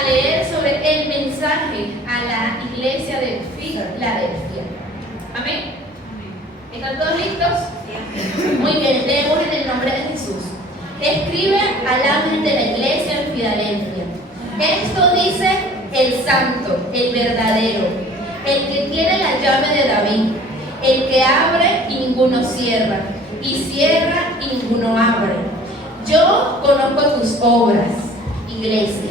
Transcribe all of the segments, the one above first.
a leer sobre el mensaje a la iglesia de Filadelfia. Amén. ¿Están todos listos? Muy bien, leemos en el nombre de Jesús. Escribe al ángel de la iglesia en Filadelfia. Esto dice el santo, el verdadero, el que tiene la llave de David, el que abre y ninguno cierra, y cierra y ninguno abre. Yo conozco tus obras, iglesia.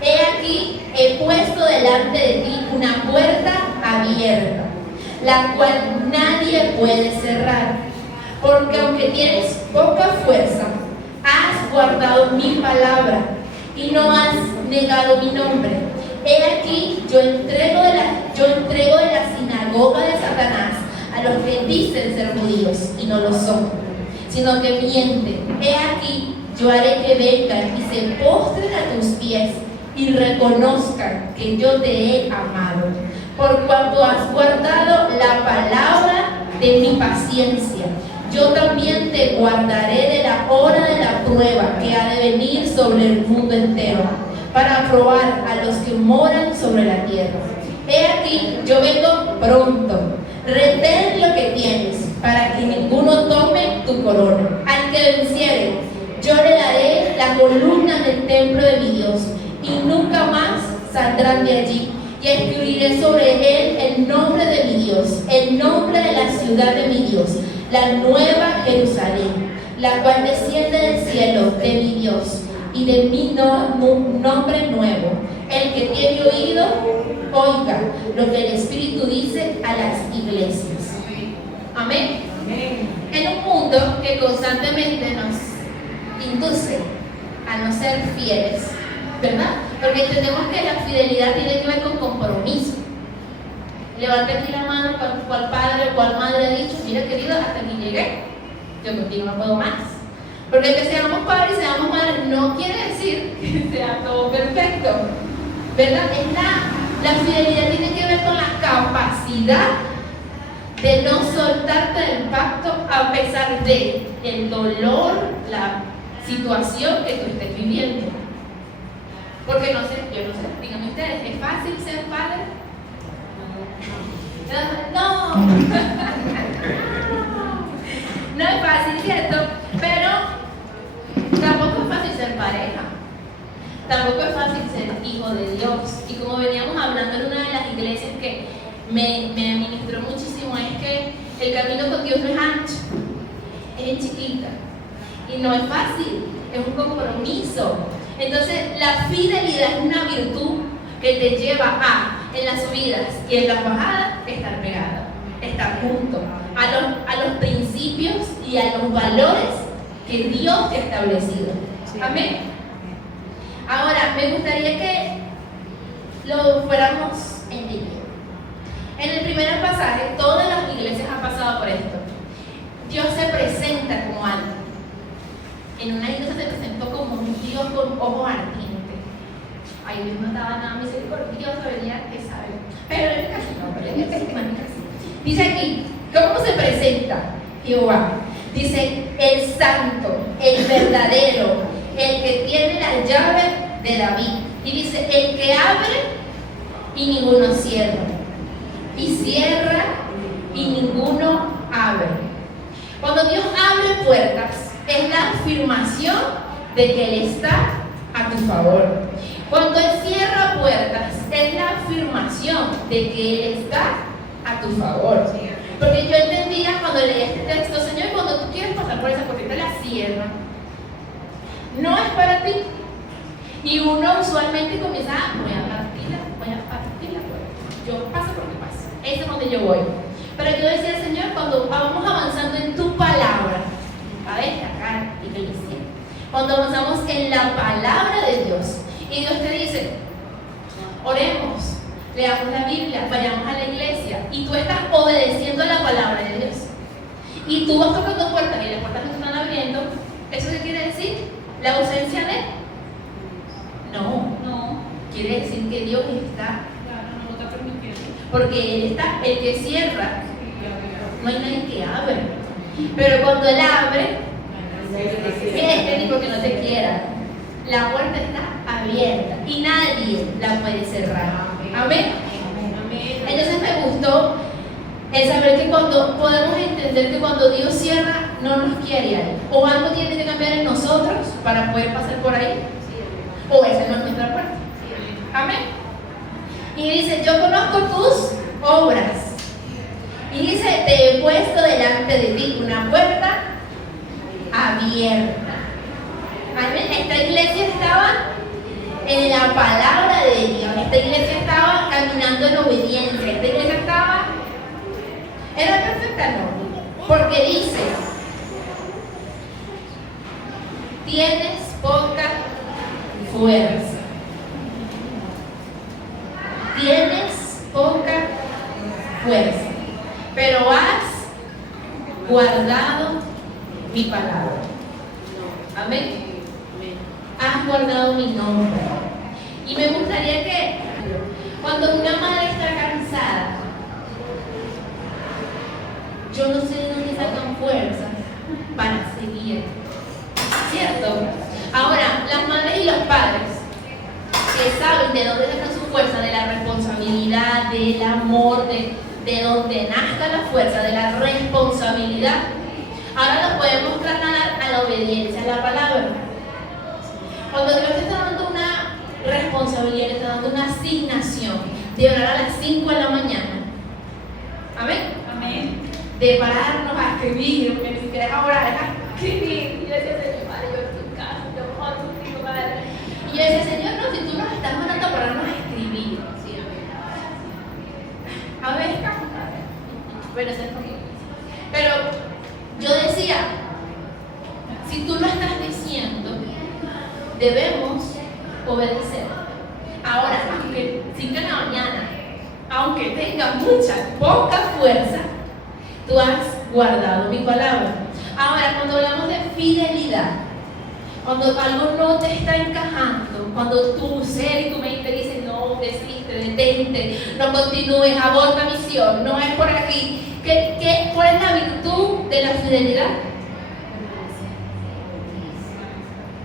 He aquí, he puesto delante de ti una puerta abierta, la cual nadie puede cerrar, porque aunque tienes poca fuerza, has guardado mi palabra y no has negado mi nombre. He aquí, yo entrego de la sinagoga de Satanás a los que dicen ser judíos y no lo son, sino que mienten. He aquí, yo haré que vengan y se postren a tus pies y reconozcan que yo te he amado, por cuanto has guardado la palabra de mi paciencia. Yo también te guardaré de la hora de la prueba que ha de venir sobre el mundo entero, para probar a los que moran sobre la tierra. He aquí, yo vengo pronto. Retén lo que tienes, para que ninguno tome tu corona. Al que venciere, yo le daré la columna del templo de mi Dios, y nunca más saldrán de allí. Y escribiré sobre él el nombre de mi Dios, el nombre de la ciudad de mi Dios, la nueva Jerusalén, la cual desciende del cielo de mi Dios, y de mi nombre nuevo. El que tiene oído, oiga lo que el Espíritu dice a las iglesias. Amén. En un mundo que constantemente nos induce a no ser fieles, ¿verdad? Porque entendemos que la fidelidad tiene que ver con compromiso. Levante aquí la mano, cual padre o cual madre ha dicho: mira, querido, hasta aquí llegué, yo contigo no puedo más. Porque que seamos padres y seamos madres no quiere decir que sea todo perfecto, ¿verdad? La fidelidad tiene que ver con la capacidad de no soltarte del pacto a pesar de el dolor, la situación que tú estés viviendo. Porque no sé, yo no sé, díganme ustedes, ¿es fácil ser padre? No. No es fácil, ¿cierto? Pero tampoco es fácil ser pareja. Tampoco es fácil ser hijo de Dios. Y como veníamos hablando en una de las iglesias que me ministró muchísimo, es que el camino con Dios no es ancho, es chiquita. Y no es fácil, es un compromiso. Entonces, la fidelidad es una virtud que te lleva en las subidas y en las bajadas, estar pegado, estar junto a los principios y a los valores que Dios te ha establecido. Sí. Amén. Ahora, me gustaría que lo fuéramos en línea. En el primer pasaje, todas las iglesias han pasado por esto. Dios se presenta como algo. En una iglesia se presentó como un Dios con ojos ardientes. Ay, Dios no estaba nada misericordioso, venía que sabe. Pero en el caso no, en el caso. Dice aquí, ¿cómo se presenta Jehová? Dice, el santo, el verdadero, el que tiene la llave de David. Y dice, el que abre y ninguno cierra. Y cierra y ninguno abre. Cuando Dios abre puertas, es la afirmación de que Él está a tu favor. Cuando Él cierra puertas, es la afirmación de que Él está a tu favor. Porque yo entendía cuando leía este texto, Señor, cuando tú quieres pasar por esa puerta, la cierra. No es para ti. Y uno usualmente comienza, voy a partir la puerta. Yo paso por mi paso. Ese es donde yo voy. Pero yo decía, Señor, cuando vamos avanzando en tu palabra, a destacar, iglesia, cuando avanzamos en la palabra de Dios, y Dios te dice, oremos, leamos la Biblia, vayamos a la iglesia, y tú estás obedeciendo la palabra de Dios, y tú vas tocando puertas y las puertas no se están abriendo, ¿eso qué quiere decir? ¿La ausencia de? No, quiere decir que Dios está, no está permitiendo, porque Él está, el que cierra, no hay nadie que abre, pero cuando Él abre, es ni porque no te quiera, la puerta está abierta. abierta y nadie la puede cerrar. Amén. Entonces me gustó el saber que cuando podemos entender que cuando Dios cierra, no nos quiere ahí. O algo tiene que cambiar en nosotros para poder pasar por ahí. O esa no es nuestra puerta. Amén. Y dice, yo conozco tus obras. Y dice, te he puesto delante de ti una puerta abierta. Amén. Esta iglesia estaba en la palabra de Dios. Esta iglesia estaba caminando en obediencia. Esta iglesia era perfecta, no. Porque dice, tienes poca fuerza. Tienes poca fuerza. Pero has guardado mi palabra. Amén. Has guardado mi nombre. Y me gustaría que cuando una madre está cansada, yo no sé de dónde sacan fuerzas para seguir. ¿Cierto? Ahora, las madres y los padres que saben de dónde sacan su fuerza, de la responsabilidad, del amor, de donde nazca la fuerza, de la responsabilidad, ahora lo podemos trasladar a la obediencia, a la palabra. Cuando Dios te está dando una responsabilidad, te está dando una asignación de orar a las 5 de la mañana. Amén. Amén. De pararnos a escribir, porque ni siquiera es ahora, es a escribir. Y yo decía, Señor, Padre, yo en tu casa, yo oro contigo, Padre. Y yo decía, Señor, no, si tú nos estás mandando a pararnos a escribir. Sí, a ver, pero yo decía, si tú lo estás diciendo, debemos obedecer. Ahora, aunque 5 de la mañana, aunque tenga poca fuerza, tú has guardado mi palabra. Ahora, cuando hablamos de fidelidad, cuando algo no te está encajando, cuando tu ser y tu mente dicen no, desiste, detente, no continúes, aborta misión, no es por aquí. ¿Cuál es la virtud de la fidelidad?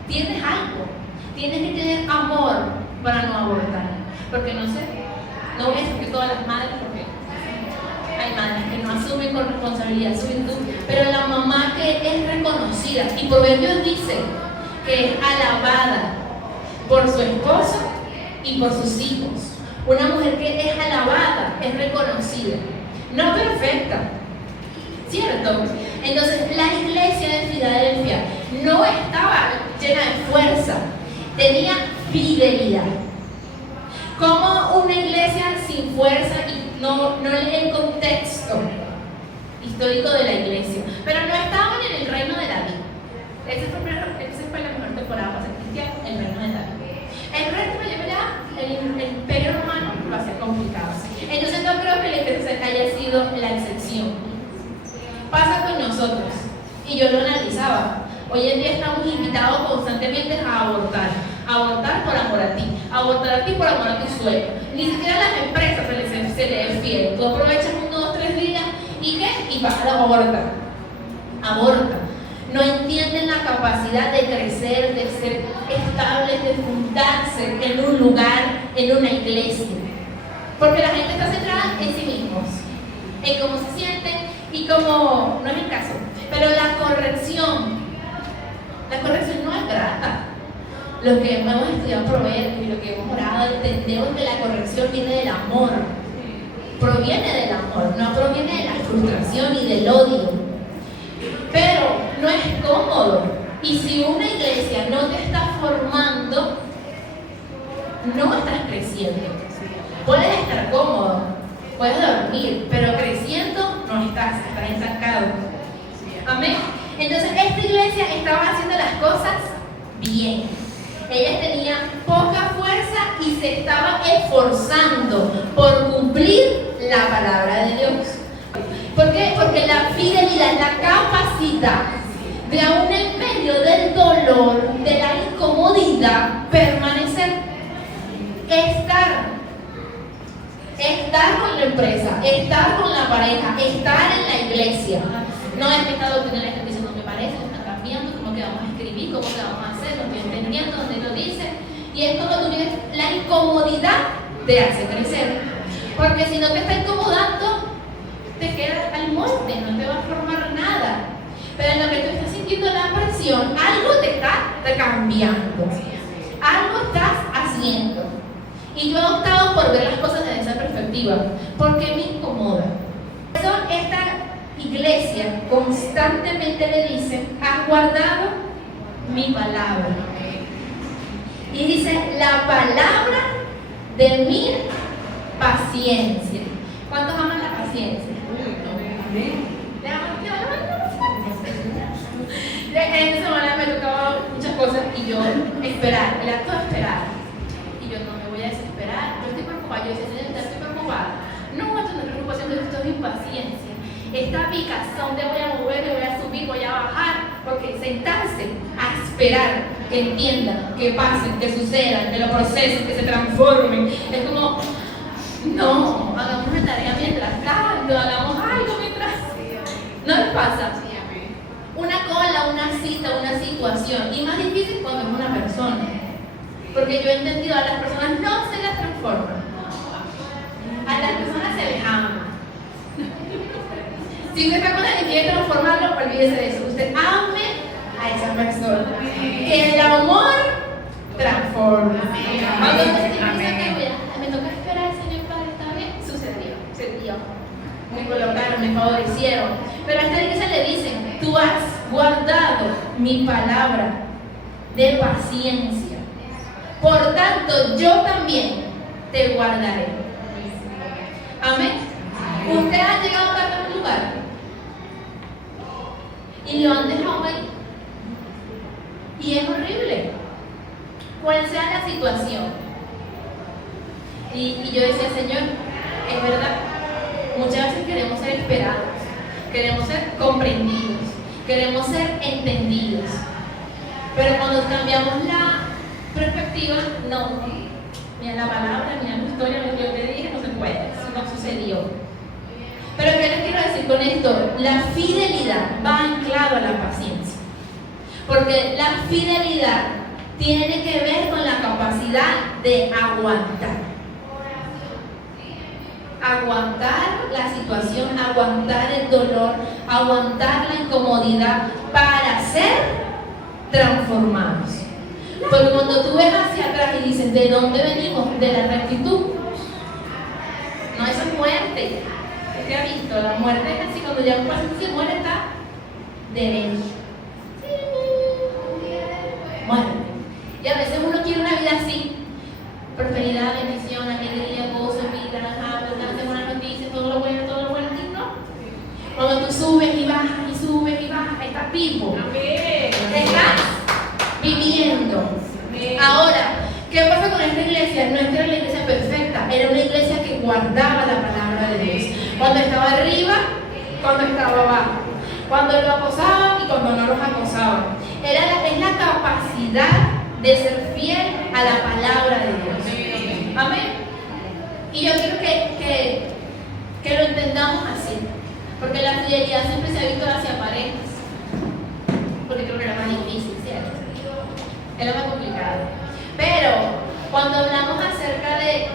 Tienes algo, tienes que tener amor para no abortar. Porque no sé, no voy a decir que todas las madres, porque hay madres que no asumen con responsabilidad su virtud, pero la mamá que es reconocida, y Proverbios dice que es alabada por su esposo y por sus hijos. Una mujer que es alabada, es reconocida, no perfecta, ¿cierto? Entonces la iglesia de Filadelfia no estaba llena de fuerza, tenía fidelidad. Como una iglesia sin fuerza, y no lee el contexto histórico de la iglesia, pero no estaban en el reino de David. Esa fue la mejor temporada para ser cristiano, el reino de David. El resto el imperio romano va a ser complicado. Entonces no creo que la iglesia haya sido la excepción. Pasa con nosotros, y yo lo analizaba. Hoy en día estamos invitados constantemente a abortar por amor a ti, abortar a ti por amor a tu sueño. Ni siquiera a las empresas se les es fiel. Tú aprovechas 1 o 3 días y ¿qué? Y vas a aborta. No entienden la capacidad de crecer, de ser estables, de fundarse en un lugar, en una iglesia. Porque la gente está centrada en sí mismos, en cómo se sienten y cómo, no es el caso, pero la corrección no es grata. Los que hemos estudiado Proverbios y lo que hemos orado, entendemos que la corrección viene del amor, proviene del amor, no proviene de la frustración y del odio. Pero no es cómodo, y si una iglesia no te está formando, no estás creciendo. Puedes estar cómodo, puedes dormir, pero creciendo no estás estancado. Amén. Entonces esta iglesia estaba haciendo las cosas bien. Ella tenía poca fuerza y se estaba esforzando por cumplir la palabra de Dios. ¿Por qué? Porque la fidelidad, la capacidad de aún en medio del dolor, de la incomodidad, permanecer, estar con la empresa, estar con la pareja, estar en la iglesia. No es que esta doctrina le está diciendo, me parece, está cambiando, cómo que vamos a escribir, cómo que vamos a hacer, lo estoy entendiendo, donde lo dice. Y Y es cuando tú tienes la incomodidad te hace crecer. Porque si no te está incomodando, te quedas al molde, no te va a formar nada. Pero en lo que tú estás sintiendo la presión, algo te está cambiando. Algo estás haciendo. Y yo he optado por ver las cosas desde esa perspectiva, porque me incomoda. Por eso esta iglesia constantemente le dice: has guardado mi palabra. Y dice: la palabra de mi paciencia. ¿Cuántos aman la paciencia? En esta semana me tocaba muchas cosas y yo esperar, el acto de esperar. Y yo no me voy a desesperar, yo estoy preocupada, yo decía: Señor, estoy preocupada. No, esto no es preocupación, esto es impaciencia. Esta picazón de voy a mover, voy a subir, voy a bajar, porque sentarse a esperar que entiendan, que pasen, que sucedan, que lo procesen, que se transformen, es como, no, hagamos una tarea mientras tanto, hagamos algo mientras. ¿No les pasa? Una cola, una cita, una situación, y más difícil cuando es una persona, porque yo he entendido, a las personas no se las transforman, a las personas se les ama. Si usted está con alguien y quiere transformarlo, olvídese de eso. Usted ame a esa persona. Que el amor transforma. Cuando usted piensa que me toca esperar, Señor Padre, ¿está bien? Sucedió, se dio. Me colocaron, me favorecieron. Pero a esta iglesia le dicen: tú has guardado mi palabra de paciencia. Por tanto, yo también te guardaré. Amén. Usted ha llegado tarde a un lugar y lo han dejado ahí. Y es horrible, cual sea la situación. Y yo decía: Señor, es verdad, muchas veces queremos ser esperados, queremos ser comprendidos, queremos ser entendidos. Pero cuando cambiamos la perspectiva, no, mira la palabra, mira la historia, lo que yo te dije, no se puede, eso no sucedió. Pero ¿qué les quiero decir con esto? La fidelidad va anclado a la paciencia. Porque la fidelidad tiene que ver con la capacidad de aguantar. Aguantar la situación, aguantar el dolor, aguantar la incomodidad para ser transformados. Porque cuando tú ves hacia atrás y dices: ¿de dónde venimos? De la rectitud. No, eso es muerte. ¿Usted ha visto? La muerte es así: cuando ya un paciente se muere, está derecho. Muerte. Y a veces uno quiere una vida así: prosperidad, bendición, alegría, gozo, vida, alcance, buenas noticias, todo lo bueno, y no. Cuando tú subes y bajas, estás vivo. Estás viviendo. Ahora, ¿qué pasa con esta iglesia? No es que era la iglesia perfecta, era una iglesia que guardaba la palabra de Dios. Cuando estaba arriba, cuando estaba abajo, cuando lo acosaban y cuando no los acosaban. Es la capacidad de ser fiel a la palabra de Dios. Amén. Y yo quiero que lo entendamos así, porque la fidelidad siempre se ha visto hacia parejas, porque creo que era más difícil, ¿cierto? Era más complicado. Pero cuando hablamos acerca de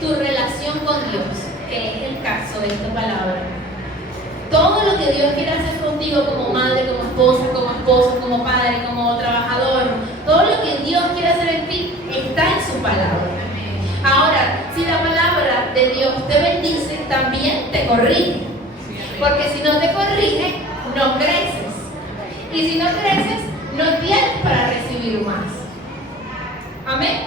tu relación con Dios, que es el caso de esta palabra, todo lo que Dios quiere hacer contigo como madre, como esposa, como padre, como trabajador, todo lo que Dios quiere hacer en ti está en su palabra. Ahora, si la palabra de Dios te bendice, también te corrige. Porque si no te corrige, no creces. Y si no creces, no tienes para recibir más. Amén.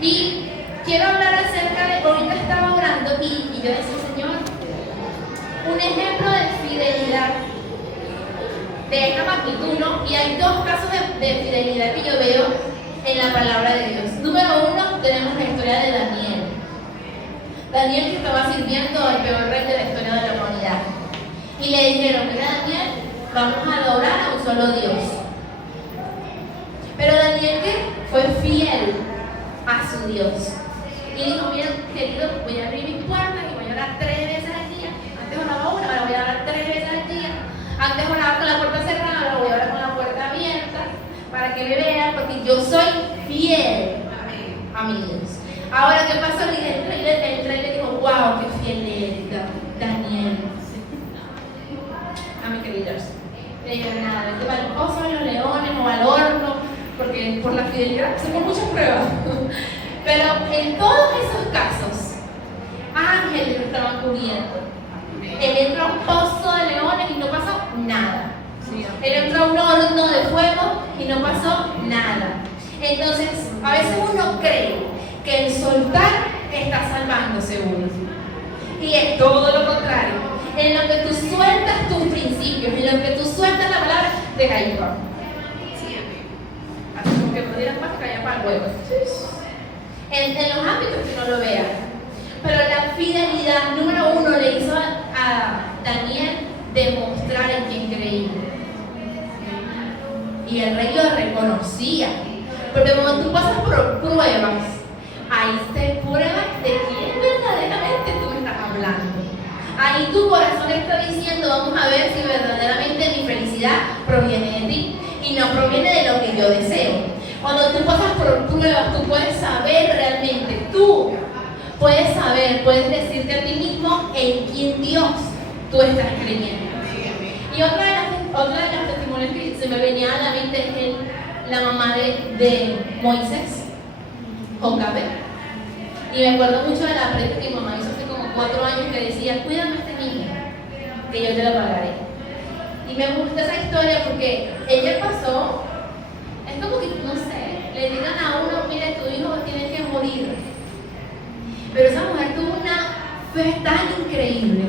Y quiero hablar acerca de, ahorita estaba orando y yo decía: Señor, un ejemplo de fidelidad de esta magnitud, ¿no? Y hay dos casos de fidelidad que yo veo en la palabra de Dios. Número uno, tenemos la historia de Daniel. Daniel, que estaba sirviendo al peor rey de la historia de la humanidad. Y le dijeron: mira, Daniel, vamos a adorar a un solo Dios. Pero Daniel, que fue fiel a su Dios. Y dijo: mira, querido, voy a abrir mis puertas y voy a orar 3 veces al día. Antes oraba una, ahora voy a orar 3 veces al día. Antes oraba con la puerta cerrada, ahora voy a orar con la puerta abierta, para que me vean crean porque yo soy fiel a mi Dios. Ahora, ¿qué pasó? El trailer dijo, wow, qué fiel eres, Daniel. A mi querida. Le digo, nada, vete para el pozo de los leones o al horno, porque por la fidelidad se con muchas pruebas. Pero en todos esos casos, ángeles lo estaban cubriendo. Él entró a un pozo de leones y no pasó nada. Él entró a un horno de fuego y no pasó nada. Entonces, a veces uno cree que el soltar está salvándose uno. Y es todo lo contrario. En lo que tú sueltas tus principios, en lo que tú sueltas la palabra, te cae igual. Así como que pudieran más que caer para el huevo. En los ámbitos que no lo vean. Pero la fidelidad, número uno, le hizo a Daniel demostrar en quién creía. Y el rey lo reconocía. Porque cuando tú pasas por pruebas, ahí se prueba de quién verdaderamente tú estás hablando. Ahí tu corazón está diciendo, vamos a ver si verdaderamente mi felicidad proviene de ti y no proviene de lo que yo deseo. Cuando tú pasas por pruebas, tú puedes saber realmente, tú puedes saber, puedes decirte a ti mismo en quién Dios tú estás creyendo. Y otra de las testimonios que se me venía a la mente es la mamá de Moisés, Jocabe. Y me acuerdo mucho de la predica que mi mamá hizo hace como 4 años que decía, cuídame a este niño, que yo te lo pagaré. Y me gusta esa historia porque ella pasó, es como que, no sé, le digan a uno, mire, tu hijo tiene que morir. Pero esa mujer tuvo una fe tan increíble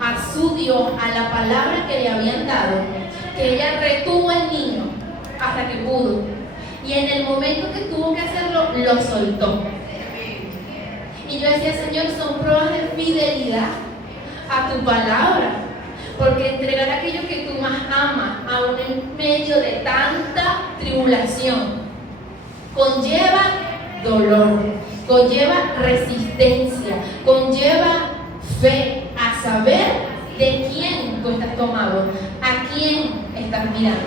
a su Dios, a la palabra que le habían dado, que ella retuvo al niño hasta que pudo. Y en el momento que tuvo que hacerlo, lo soltó. Y yo decía, Señor, son pruebas de fidelidad a tu palabra. Porque entregar aquello que tú más amas, aún en medio de tanta tribulación, conlleva dolor, conlleva resistencia, conlleva fe a saber de quién tú estás tomado, a quién estás mirando.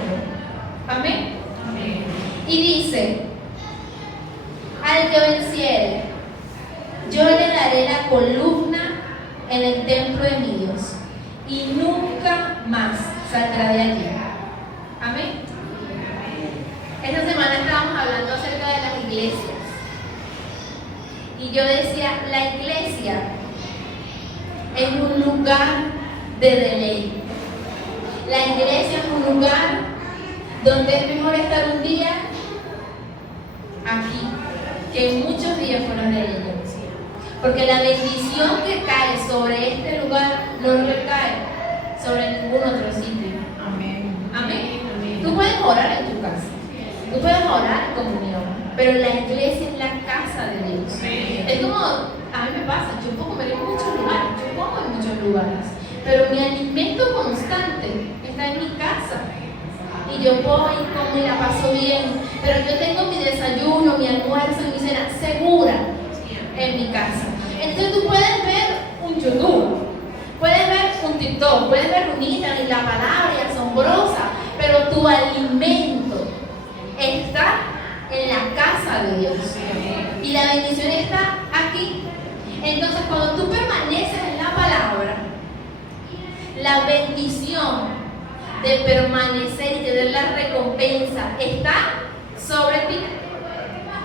Amén. Amén. Y dice, al que venciere, yo le daré la columna en el templo de mi Dios y nunca más saldrá de allí. Amén. Esta semana estábamos hablando acerca de las iglesias y yo decía, la iglesia es un lugar de deleite. La iglesia es un lugar donde es mejor estar un día aquí que muchos días fuera de ella. Porque la bendición que cae sobre este lugar no recae sobre ningún otro sitio. Amén. Amén. Amén. Tú puedes orar en tu casa, tú puedes orar en comunión, pero la iglesia es la casa de Dios. Amén. Es como, a mí me pasa, yo puedo comer en muchos lugares, yo como en muchos lugares, pero mi alimento constante está en mi casa. Y yo voy, como y la paso bien, pero yo tengo mi desayuno, mi almuerzo y mi cena segura en mi casa. Entonces tú puedes ver un YouTube, puedes ver un TikTok, puedes ver un Instagram y la palabra y asombrosa, pero tu alimento está en la casa de Dios y la bendición está aquí. Entonces cuando tú permaneces en la palabra, la bendición de permanecer y tener la recompensa está sobre ti,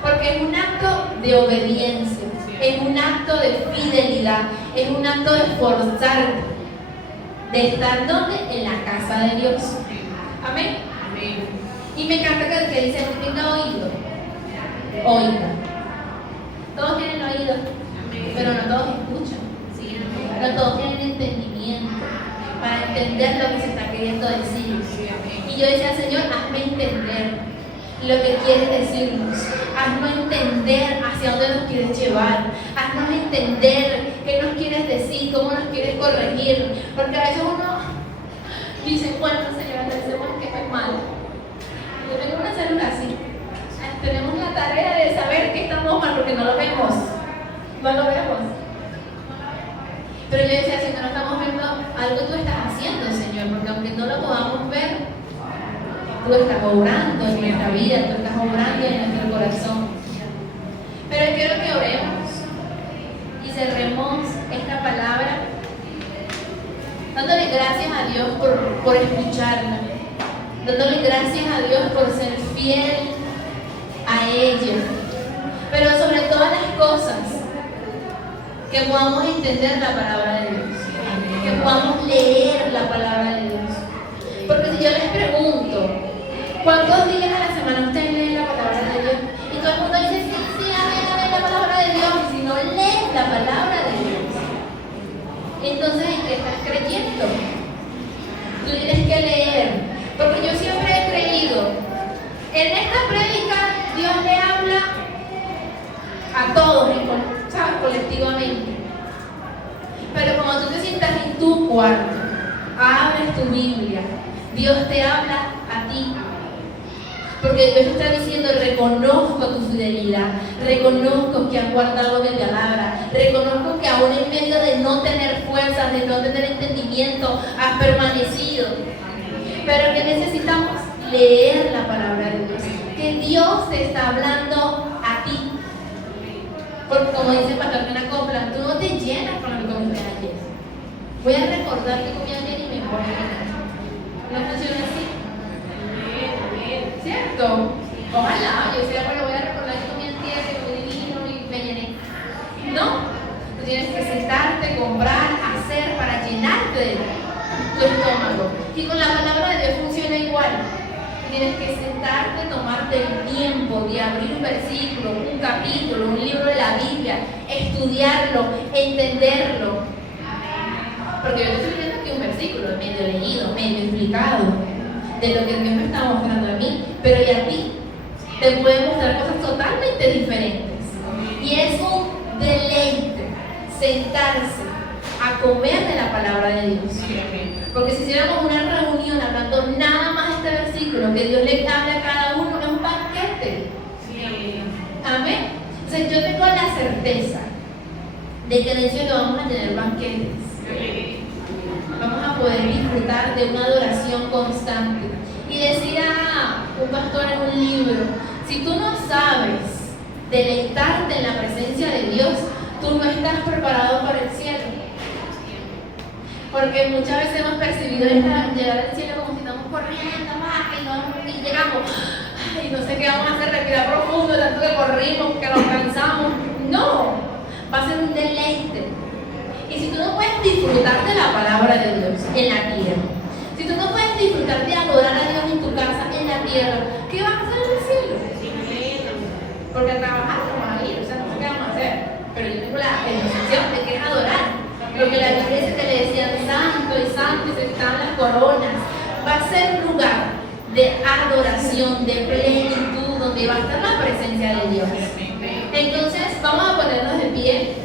porque es un acto de obediencia, es un acto de fidelidad, es un acto de esforzarte, de estar donde, en la casa de Dios. Amén. Amén. Y me encanta que dice, no tenga oído, oiga. Todos tienen oído, pero no todos escuchan, no todos tienen entendimiento para entender lo que se está queriendo decir. Y yo decía, Señor, hazme entender lo que quieres decirnos, haznos entender hacia dónde nos quieres llevar, haznos entender qué nos quieres decir, cómo nos quieres corregir, porque a veces uno dice, bueno, Señor, decimos que es malo. Yo tengo una célula así, tenemos la tarea de saber que estamos mal porque no lo vemos, pero yo decía, Señor, no estamos viendo algo que tú estás haciendo, Señor, porque aunque no lo podamos ver, tú estás obrando en nuestra vida, tú estás corazón. Pero quiero que oremos y cerremos esta palabra dándole gracias a Dios por escucharla, dándole gracias a Dios por ser fiel a ella, pero sobre todas las cosas que podamos entender la palabra de Dios, que podamos leer la palabra de Dios. Porque si yo les pregunto, ¿cuántos días a la semana ustedes leen la palabra de Dios? Y todo el mundo dice, sí, amén, la palabra de Dios. Y si no lees la palabra de Dios, entonces ¿en qué estás creyendo? Tú tienes que leer. Porque yo siempre he creído, en esta prédica Dios le habla a todos, ¿sabes? Colectivamente. Pero cuando tú te sientas en tu cuarto, abres tu Biblia, Dios te habla a ti. Porque Dios está diciendo, reconozco tu fidelidad, reconozco que has guardado mi palabra, reconozco que aún en medio de no tener fuerzas, de no tener entendimiento, has permanecido. Pero que necesitamos leer la palabra de Dios, que Dios te está hablando a ti. Porque como dice el pastor Mena Copland, tú no te llenas con lo que comiste ayer. Voy a recordar que comí ayer y me importa. ¿No funciona así? ¿Cierto? Ojalá, yo decía, bueno, voy a recordar que comí ayer, que comí vino y me llené. No, tú tienes que sentarte, comprar, hacer para llenarte de tu estómago. Y con la palabra de Dios funciona igual. Tienes que sentarte, tomarte el tiempo de abrir un versículo, un capítulo, un libro de la Biblia, estudiarlo, entenderlo. Porque yo te estoy leyendo aquí un versículo, medio leído, medio explicado, de lo que Dios me está mostrando a mí, pero y a ti te puede mostrar cosas totalmente diferentes. Y es un deleite sentarse a comer de la palabra de Dios. Porque si hiciéramos una reunión hablando nada más de este versículo, que Dios le habla a cada uno, es un banquete. Amén. Entonces yo tengo la certeza de que en el cielo vamos a tener banquetes. Vamos a poder disfrutar de una adoración constante. Y decía un pastor en un libro, si tú no sabes deleitarte en la presencia de Dios, tú no estás preparado para el cielo. Porque muchas veces hemos percibido llegar al cielo como si estamos corriendo y llegamos, y no sé qué vamos a hacer, respirar profundo, tanto que corrimos, que nos cansamos. No, va a ser un deleite. Y si tú no puedes disfrutar de la palabra de Dios en la tierra, si tú no puedes disfrutar de adorar a Dios en tu casa, en la tierra, ¿qué vas a hacer en el cielo? Porque a trabajar no vas a ir, o sea, no sé qué vamos a hacer. Pero yo tengo la sensación de que es adorar. Porque la Biblia dice que le decían santo y santo y se estaban las coronas. Va a ser un lugar de adoración, de plenitud, donde va a estar la presencia de Dios. Entonces, vamos a ponernos de pie.